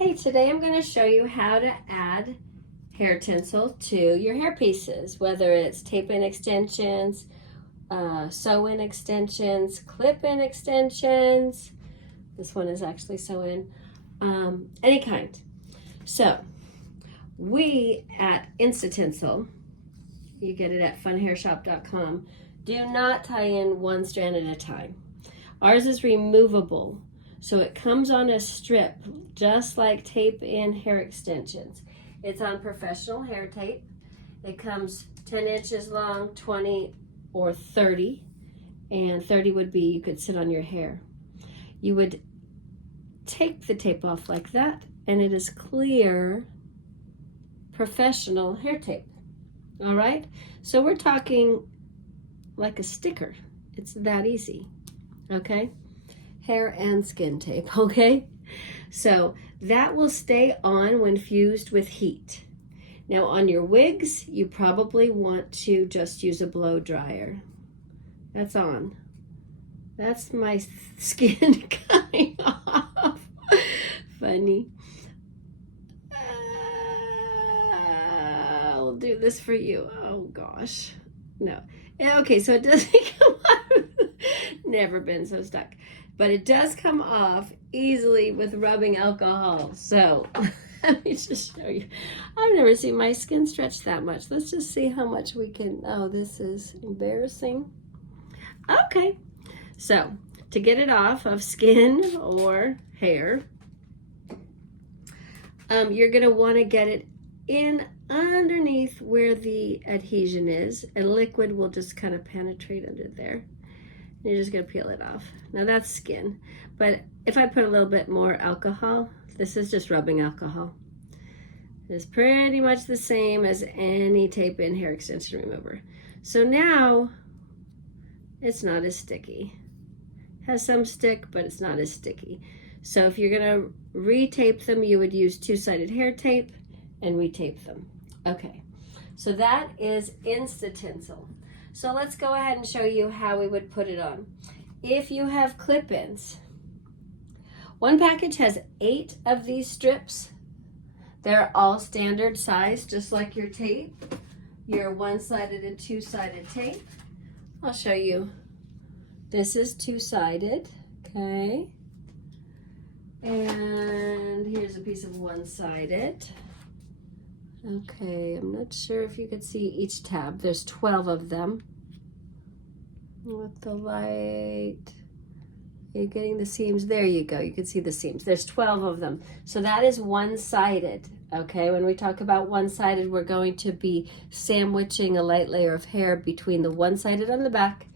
Hey, today I'm going to show you how to add hair tinsel to your hair pieces, whether it's tape-in extensions, sew-in extensions, clip-in extensions. This one is actually sew-in, any kind. So we at Tinsel, you get it at funhairshop.com, do not tie in one strand at a time. Ours is removable. So it comes on a strip, just like tape-in hair extensions. It's on professional hair tape. It comes 10 inches long, 20 or 30, and 30 would be you could sit on your hair. You would take the tape off like that, and it is clear professional hair tape. All right? So we're talking like a sticker. It's that easy, okay? Hair and skin tape, okay? So that will stay on when fused with heat. Now on your wigs, you probably want to just use a blow dryer. That's on. That's my skin coming off. Funny. I'll do this for you. Oh gosh. No. Okay, so it doesn't come off. Never been so stuck. But it does come off easily with rubbing alcohol. So let me just show you. I've never seen my skin stretch that much. Let's just see how much we can. Oh, this is embarrassing. Okay. So to get it off of skin or hair, you're going to want to get it in underneath where the adhesion is. And liquid will just kind of penetrate under there. You're just going to peel it off. Now that's skin. But if I put a little bit more alcohol, this is just rubbing alcohol. It's pretty much the same as any tape-in hair extension remover. So now it's not as sticky. It has some stick, but it's not as sticky. So if you're going to retape them, you would use two-sided hair tape and retape them. Okay, so that is Tinsel. So let's go ahead and show you how we would put it on. If you have clip-ins, one package has 8 of these strips. They're all standard size, just like your tape, your one-sided and two-sided tape. I'll show you. This is two-sided, okay? And here's a piece of one-sided. Okay, I'm not sure if you could see each tab. There's 12 of them. With the light, are you getting the seams? There you go, you can see the seams. There's 12 of them. So that is one-sided, okay? When we talk about one-sided, we're going to be sandwiching a light layer of hair between the one-sided on the back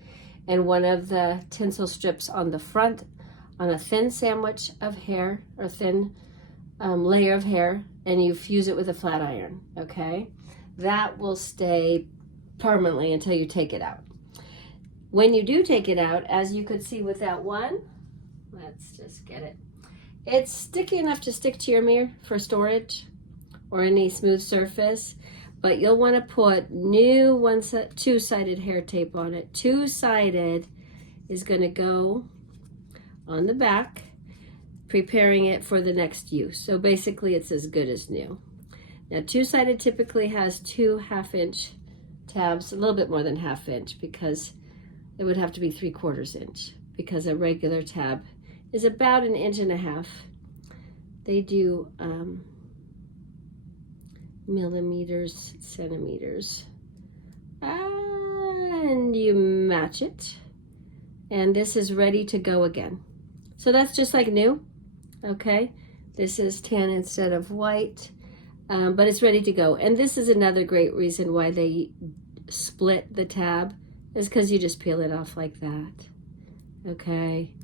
and one of the tinsel strips on the front on a thin sandwich of hair, or thin layer of hair, and you fuse it with a flat iron, okay? That will stay permanently until you take it out. When you do take it out, as you could see with that one, let's just get it. It's sticky enough to stick to your mirror for storage or any smooth surface, but you'll want to put new two-sided hair tape on it. Two-sided is going to go on the back, preparing it for the next use. So basically it's as good as new. Now two-sided typically has 2 half-inch tabs, a little bit more than half-inch, because it would have to be 3/4 inch, because a regular tab is about 1.5 inches. They do millimeters, centimeters, and you match it, and this is ready to go again. So that's just like new. Okay, this is tan instead of white, but it's ready to go. And this is another great reason why they split the tab, is because you just peel it off like that. Okay,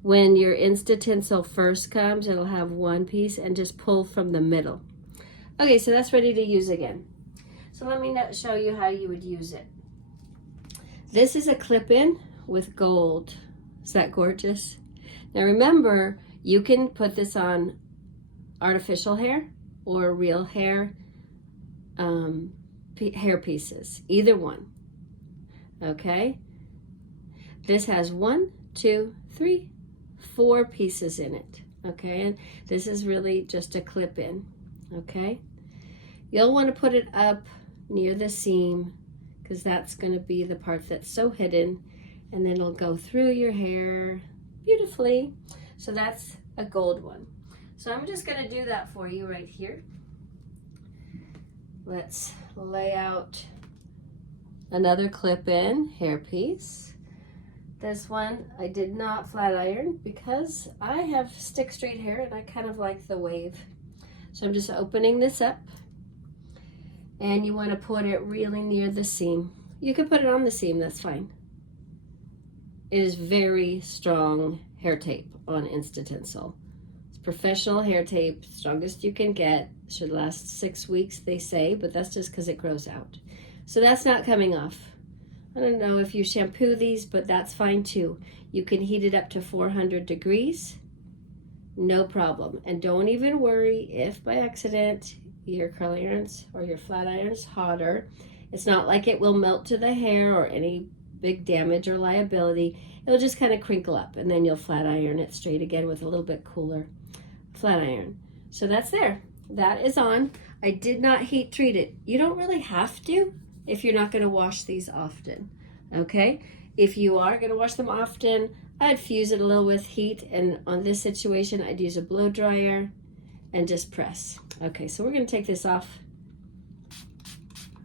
when your Tinsel first comes, it'll have one piece, and just pull from the middle. Okay, so that's ready to use again. So let me show you how you would use it. This is a clip-in with gold. Is that gorgeous? Now remember, you can put this on artificial hair or real hair, hair pieces, either one, okay? This has 1, 2, 3, 4 pieces in it, okay? And this is really just a clip in, okay? You'll want to put it up near the seam because that's going to be the part that's so hidden, and then it'll go through your hair beautifully. So that's a gold one. So I'm just going to do that for you right here. Let's lay out another clip-in hairpiece. This one I did not flat iron because I have stick straight hair and I kind of like the wave. So I'm just opening this up, and you want to put it really near the seam. You can put it on the seam, that's fine. It is very strong hair tape on Tinsel. It's professional hair tape, strongest you can get. Should last 6 weeks, they say, but that's just because it grows out. So that's not coming off. I don't know if you shampoo these, but that's fine too. You can heat it up to 400 degrees, no problem. And don't even worry if by accident your curling irons or your flat iron's hotter. It's not like it will melt to the hair or any big damage or liability. It'll just kind of crinkle up, and then you'll flat iron it straight again with a little bit cooler flat iron. So that's there. That is on. I did not heat treat it. You don't really have to if you're not going to wash these often, okay? If you are going to wash them often, I'd fuse it a little with heat, and on this situation, I'd use a blow dryer and just press. Okay, so we're going to take this off.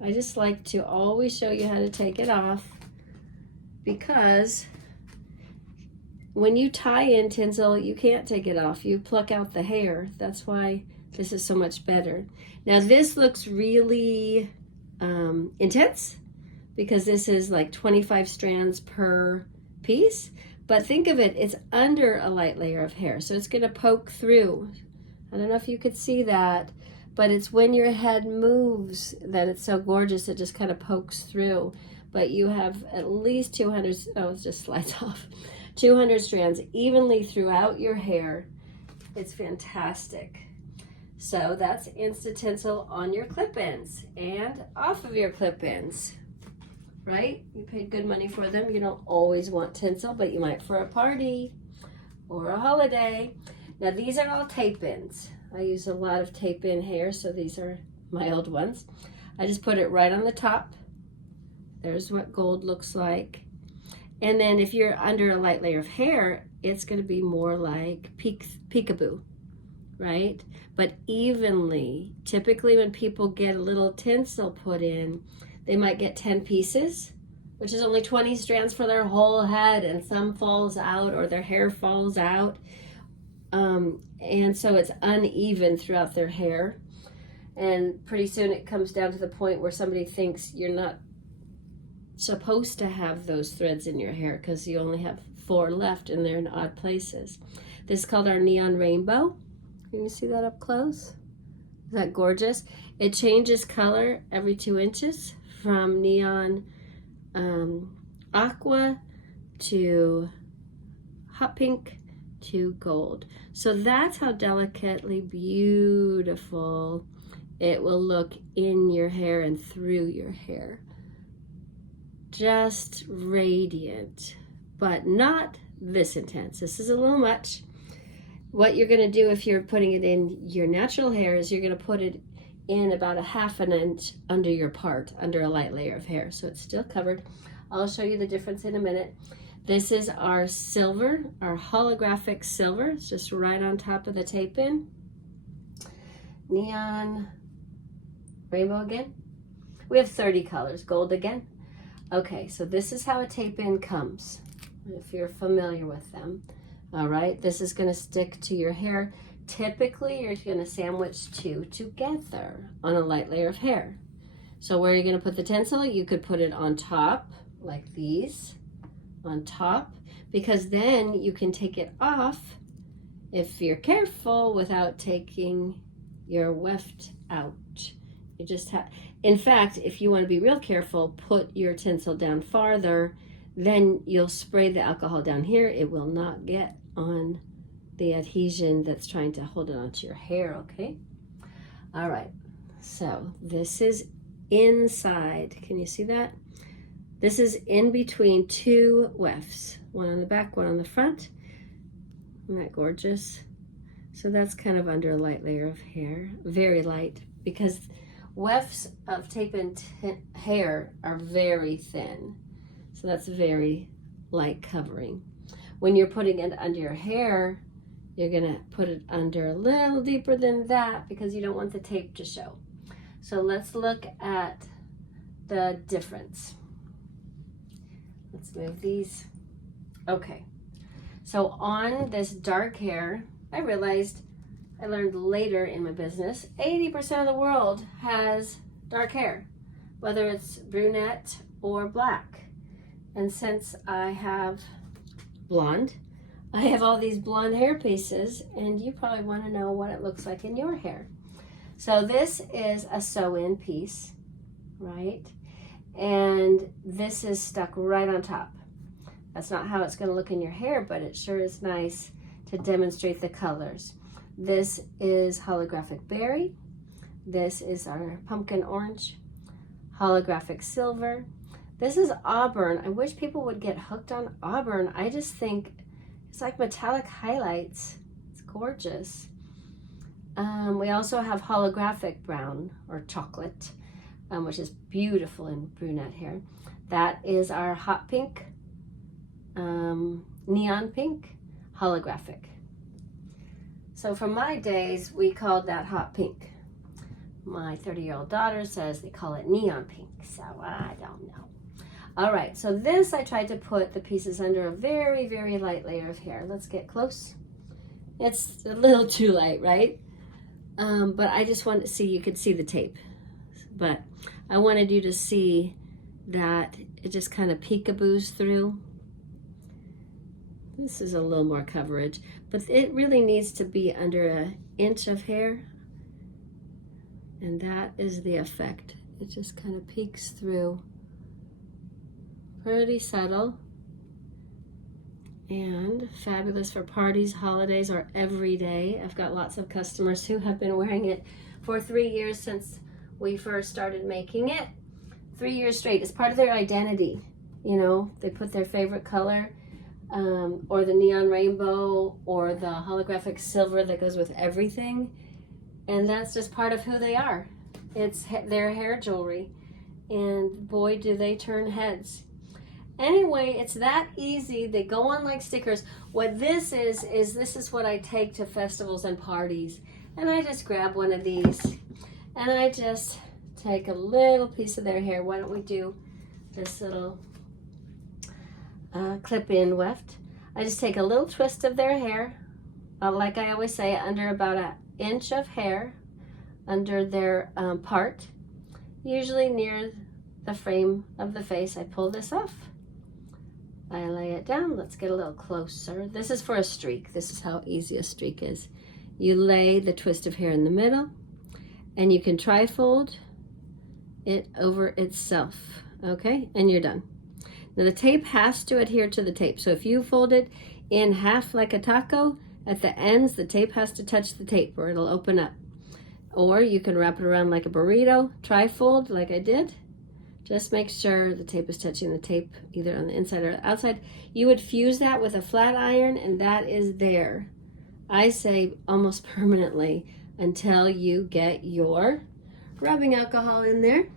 I just like to always show you how to take it off, because when you tie in tinsel, you can't take it off. You pluck out the hair. That's why this is so much better. Now this looks really intense because this is like 25 strands per piece, but think of it, it's under a light layer of hair, so it's going to poke through. I don't know if you could see that, but it's when your head moves that it's so gorgeous, it just kind of pokes through. But you have at least 200, oh, it just slides off, 200 strands evenly throughout your hair. It's fantastic. So that's Tinsel on your clip-ins and off of your clip-ins, right? You paid good money for them. You don't always want tinsel, but you might for a party or a holiday. Now these are all tape-ins. I use a lot of tape-in hair, so these are my old ones. I just put it right on the top. There's what gold looks like. And then if you're under a light layer of hair, it's going to be more like peekaboo, right? But evenly. Typically when people get a little tinsel put in, they might get 10 pieces, which is only 20 strands for their whole head, and some falls out or their hair falls out. And so it's uneven throughout their hair. And pretty soon it comes down to the point where somebody thinks you're not supposed to have those threads in your hair because you only have 4 left and they're in odd places. This is called our neon rainbow. Can you see that up close? Is that gorgeous? It changes color every 2 inches from neon aqua to hot pink to gold. So that's how delicately beautiful it will look in your hair and through your hair. Just radiant, but not this intense. This is a little much. What you're going to do if you're putting it in your natural hair is you're going to put it in about 1/2 inch under your part, under a light layer of hair, so it's still covered. I'll show you the difference in a minute. This is our silver, our holographic silver. It's just right on top of the tape-in. Neon rainbow again. We have 30 colors. Gold again. Okay, so this is how a tape-in comes, if you're familiar with them. All right, this is going to stick to your hair. Typically, you're going to sandwich 2 together on a light layer of hair. So where are you going to put the tinsel? You could put it on top, like these, on top, because then you can take it off if you're careful without taking your weft out. You just have, in fact, if you want to be real careful, put your tinsel down farther, then you'll spray the alcohol down here. It will not get on the adhesion that's trying to hold it onto your hair, okay? All right, so this is inside. Can you see that? This is in between 2 wefts, one on the back, one on the front. Isn't that gorgeous? So that's kind of under a light layer of hair, very light, because wefts of tape and hair are very thin. So that's very light covering. When you're putting it under your hair, you're gonna put it under a little deeper than that because you don't want the tape to show. So let's look at the difference. Let's move these. Okay, so on this dark hair, I learned later in my business, 80% of the world has dark hair, whether it's brunette or black. And since I have blonde, I have all these blonde hair pieces, and you probably want to know what it looks like in your hair. So this is a sew-in piece, right? And this is stuck right on top. That's not how it's going to look in your hair, but it sure is nice to demonstrate the colors. This is holographic berry. This is our pumpkin orange, holographic silver. This is auburn. I wish people would get hooked on auburn. I just think it's like metallic highlights. It's gorgeous. We also have holographic brown or chocolate, which is beautiful in brunette hair. That is our hot pink, neon pink, holographic. So from my days, we called that hot pink. My 30-year-old daughter says they call it neon pink, so I don't know. All right, so this I tried to put the pieces under a very, very light layer of hair. Let's get close. It's a little too light, right? But I just wanted to see, you could see the tape. But I wanted you to see that it just kind of peekaboos through. This is a little more coverage, but it really needs to be under an inch of hair. And that is the effect. It just kind of peeks through. Pretty subtle. And fabulous for parties, holidays, or every day. I've got lots of customers who have been wearing it for 3 years since we first started making it. 3 years straight. It's part of their identity. You know, they put their favorite color, or the neon rainbow, or the holographic silver that goes with everything. And that's just part of who they are. It's their hair jewelry. And boy, do they turn heads. Anyway, it's that easy. They go on like stickers. What this is this is what I take to festivals and parties. And I just grab one of these and I just take a little piece of their hair. Why don't we do this little clip-in weft? I just take a little twist of their hair, like I always say, under about an inch of hair under their part, usually near the frame of the face. I pull this off. I lay it down. Let's get a little closer. This is for a streak. This is how easy a streak is. You lay the twist of hair in the middle, and you can tri-fold it over itself, okay? And you're done. Now the tape has to adhere to the tape. So if you fold it in half like a taco, at the ends, the tape has to touch the tape or it'll open up. Or you can wrap it around like a burrito, tri-fold like I did. Just make sure the tape is touching the tape either on the inside or the outside. You would fuse that with a flat iron and that is there. I say almost permanently until you get your rubbing alcohol in there.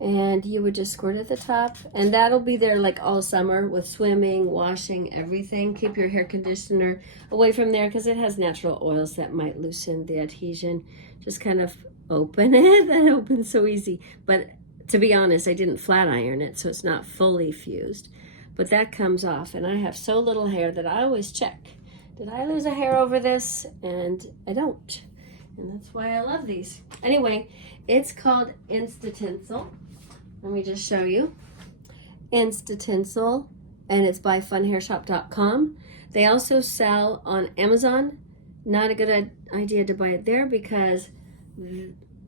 And you would just squirt at the top, and that'll be there like all summer with swimming, washing, everything. Keep your hair conditioner away from there because it has natural oils that might loosen the adhesion. Just kind of open it. That opens so easy. But to be honest, I didn't flat iron it, so it's not fully fused. But that comes off, and I have so little hair that I always check. Did I lose a hair over this? And I don't. And that's why I love these. Anyway, it's called Tinsel. Let me just show you. Tinsel, and it's by funhairshop.com. They also sell on Amazon. Not a good idea to buy it there because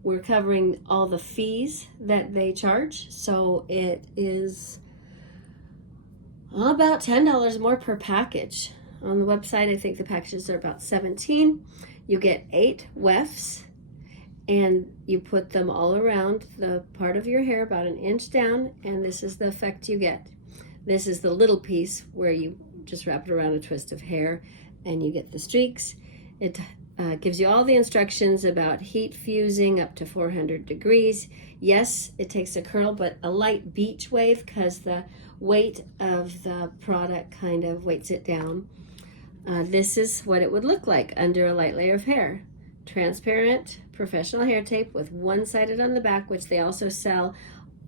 we're covering all the fees that they charge. So it is about $10 more per package. On the website, I think the packages are about $17. You get 8 wefts. And you put them all around the part of your hair about an inch down, and this is the effect you get. This is the little piece where you just wrap it around a twist of hair. and you get the streaks. It gives you all the instructions about heat fusing up to 400 degrees. Yes, it takes a curl, but a light beach wave because the weight of the product kind of weights it down. This is what it would look like under a light layer of hair. Transparent professional hair tape with one-sided on the back, which they also sell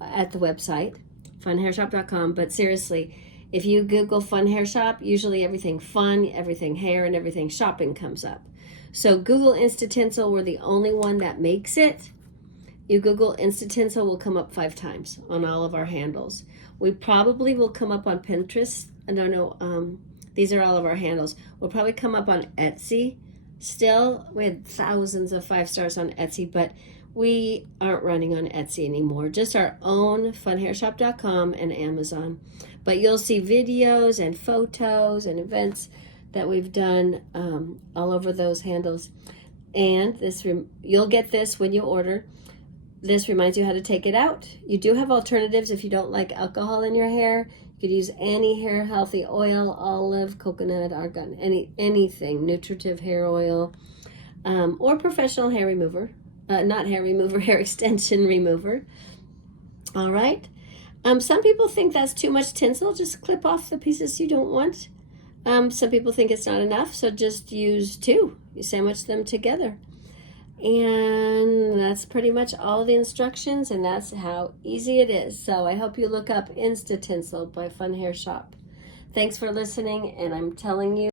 at the website, funhairshop.com. But seriously, if you Google Fun Hair Shop, usually everything fun, everything hair, and everything shopping comes up. So Google Insta-Tinsel, we're the only one that makes it. You Google Insta-Tinsel, will come up 5 times on all of our handles. We probably will come up on Pinterest. I don't know, these are all of our handles. We'll probably come up on Etsy still. We had thousands of 5 stars on Etsy, but we aren't running on Etsy anymore. Just our own funhairshop.com and Amazon. But you'll see videos and photos and events that we've done all over those handles. And this you'll get this when you order. This reminds you how to take it out. You do have alternatives if you don't like alcohol in your hair. You could use any hair healthy oil, olive, coconut, argan, anything, nutritive hair oil, or professional hair remover. Not hair remover, hair extension remover. All right. Some people think that's too much tinsel. Just clip off the pieces you don't want. Some people think it's not enough, so just use 2. You sandwich them together. And that's pretty much all the instructions, and that's how easy it is. So I hope you look up Insta-Tinsel by Fun Hair Shop. Thanks for listening, and I'm telling you,